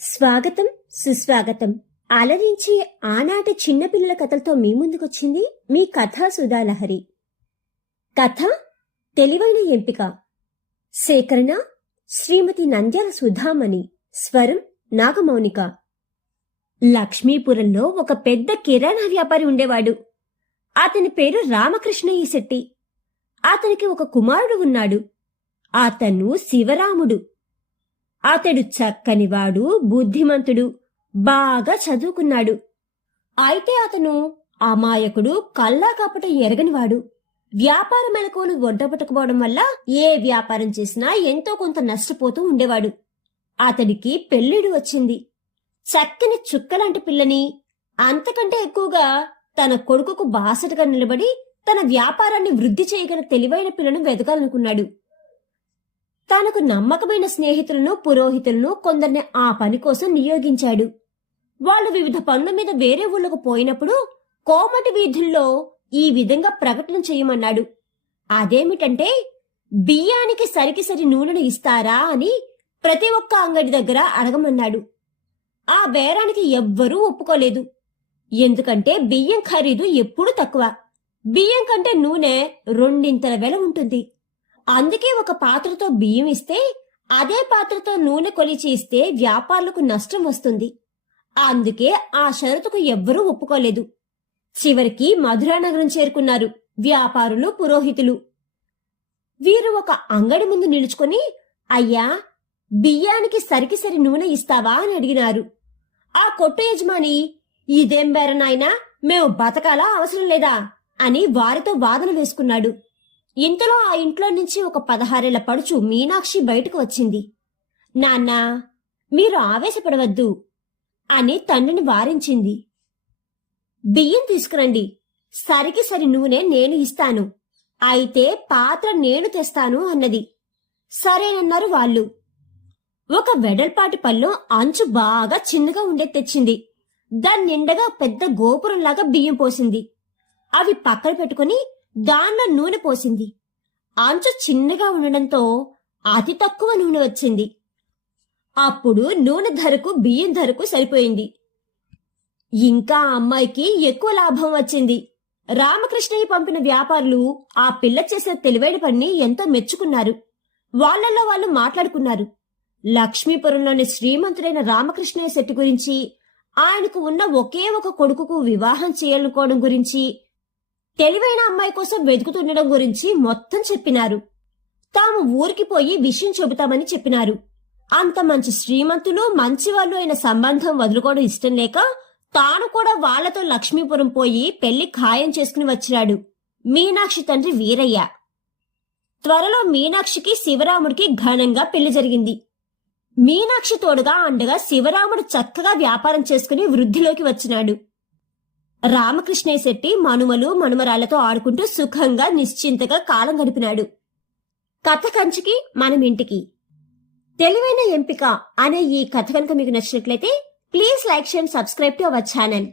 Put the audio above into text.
స్వాగతం సుస్వాగతం. అలరించి ఆనాటి చిన్నపిల్లల కథలతో మీ ముందుకొచ్చింది మీ కథా సుధాలహరి. కథ తెలివైన ఎంపిక. సేకరణ శ్రీమతి నంద్యాల సుధామణి. స్వరం నాగమౌనిక. లక్ష్మీపురంలో ఒక పెద్ద కిరాణా వ్యాపారి ఉండేవాడు. అతని పేరు రామకృష్ణయ్య శెట్టి. అతనికి ఒక కుమారుడు ఉన్నాడు. అతను శివరాముడు. అతడు చక్కనివాడు, బుద్ధిమంతుడు, బాగా చదువుకున్నాడు. అయితే అతను అమాయకుడు, కల్లా కపట ఎరగనివాడు. వ్యాపార మెలకువలు వంటపట్టకపోవడం వల్ల ఏ వ్యాపారం చేసినా ఎంతో కొంత నష్టపోతూ ఉండేవాడు. అతడికి పెళ్ళిడు వచ్చింది. చక్కని చుక్కలాంటి పిల్లని, అంతకంటే ఎక్కువగా తన కొడుకుకు బాసటగా నిలబడి తన వ్యాపారాన్ని వృద్ధి చేయగల తెలివైన పిల్లను వెతకాలనుకున్నాడు. తనకు నమ్మకమైన స్నేహితులను, పురోహితులను కొందరిని ఆ పని కోసం నియోగించాడు. వాళ్ళు వివిధ పనుల మీద వేరే ఊళ్ళకు పోయినప్పుడు కోమటి వీధుల్లో ఈ విధంగా ప్రకటన చేయమన్నాడు. అదేమిటంటే, బియ్యానికి సరి నూనెను ఇస్తారా అని ప్రతి ఒక్క అంగడి దగ్గర అడగమన్నాడు. ఆ బేరానికి ఎవ్వరూ ఒప్పుకోలేదు. ఎందుకంటే బియ్యం ఖరీదు ఎప్పుడూ తక్కువ. బియ్యం కంటే నూనె రెండింతల వెల ఉంటుంది. అందుకే ఒక పాత్రతో బియ్యం ఇస్తే అదే పాత్రతో నూనె కొలిచి ఇస్తే వ్యాపారులకు నష్టం వస్తుంది. అందుకే ఆ షరతుకు ఎవ్వరూ ఒప్పుకోలేదు. చివరికి మధురానగరం చేరుకున్నారు వ్యాపారులు, పురోహితులు. వీరు ఒక అంగడి ముందు నిలుచుకొని, అయ్యా, బియ్యానికి సరి నూనె ఇస్తావా అని అడిగినారు. ఆ కొట్టు యజమాని, ఇదేం బేరనాయనా, మేము బతకాలా, అవసరం లేదా అని వారితో వాదన వేసుకున్నాడు. ఇంతలో ఆ ఇంట్లో నుంచి ఒక 16 ఏళ్ల పడుచు మీనాక్షి బయటకు వచ్చింది. నాన్నా, మీరు ఆవేశపడవద్దు అని తండ్రిని వారించింది. బియ్యం తీసుకురండి, సరి నూనె నేను ఇస్తాను, అయితే పాత్ర నేను తెస్తాను అన్నది. సరేనన్నారు వాళ్ళు. ఒక వెడల్పాటి పళ్ళెం అంచు బాగా చిన్నగా ఉండే తెచ్చింది. దాని నిండగా పెద్ద గోపురంలాగా బియ్యం పోసింది. అవి పక్కన పెట్టుకుని దానిలో నూనె పోసింది. అంచు చిన్నగా ఉండడంతో అతి తక్కువ నూనె వచ్చింది. అప్పుడు నూనె ధరకు బియ్యం ధరకు సరిపోయింది. ఇంకా అమ్మాయికి ఎక్కువ లాభం వచ్చింది. రామకృష్ణయ్య పంపిన వ్యాపారులు ఆ పిల్ల చేసిన తెలివైన పని ఎంతో మెచ్చుకున్నారు. వాళ్లలో వాళ్ళు మాట్లాడుకున్నారు. లక్ష్మీపురంలోని శ్రీమంతుడైన రామకృష్ణయ్య శెట్టి గురించి, ఆయనకు ఉన్న ఒకే ఒక కొడుకుకు వివాహం చేయాలనుకోవడం గురించి, తెలివైన అమ్మాయి కోసం వెతుకుతుండడం గురించి మొత్తం చెప్పినారు. తాము ఊరికి పోయి విషయం చెబుతామని చెప్పినారు. అంత మంచి శ్రీమంతులు, మంచివాళ్ళు అయిన సంబంధం వదులుకోవడం ఇష్టం లేక తాను కూడా వాళ్లతో లక్ష్మీపురం పోయి పెళ్లి ఖాయం చేసుకుని వచ్చినాడు మీనాక్షి తండ్రి వీరయ్య. త్వరలో మీనాక్షికి శివరాముడికి ఘనంగా పెళ్లి జరిగింది. మీనాక్షి తోడుగా అండగా శివరాముడు చక్కగా వ్యాపారం చేసుకుని వృద్ధిలోకి వచ్చినాడు. రామకృష్ణయ్య శెట్టి మనుమలు, మనుమరాళ్లతో ఆడుకుంటూ సుఖంగా నిశ్చింతగా కాలం గడిపినాడు. కథ కంచికి మనం ఇంటికి. తెలివైన ఎంపిక అనే ఈ కథ కనుక మీకు నచ్చినట్లయితే please like, share, subscribe to our channel.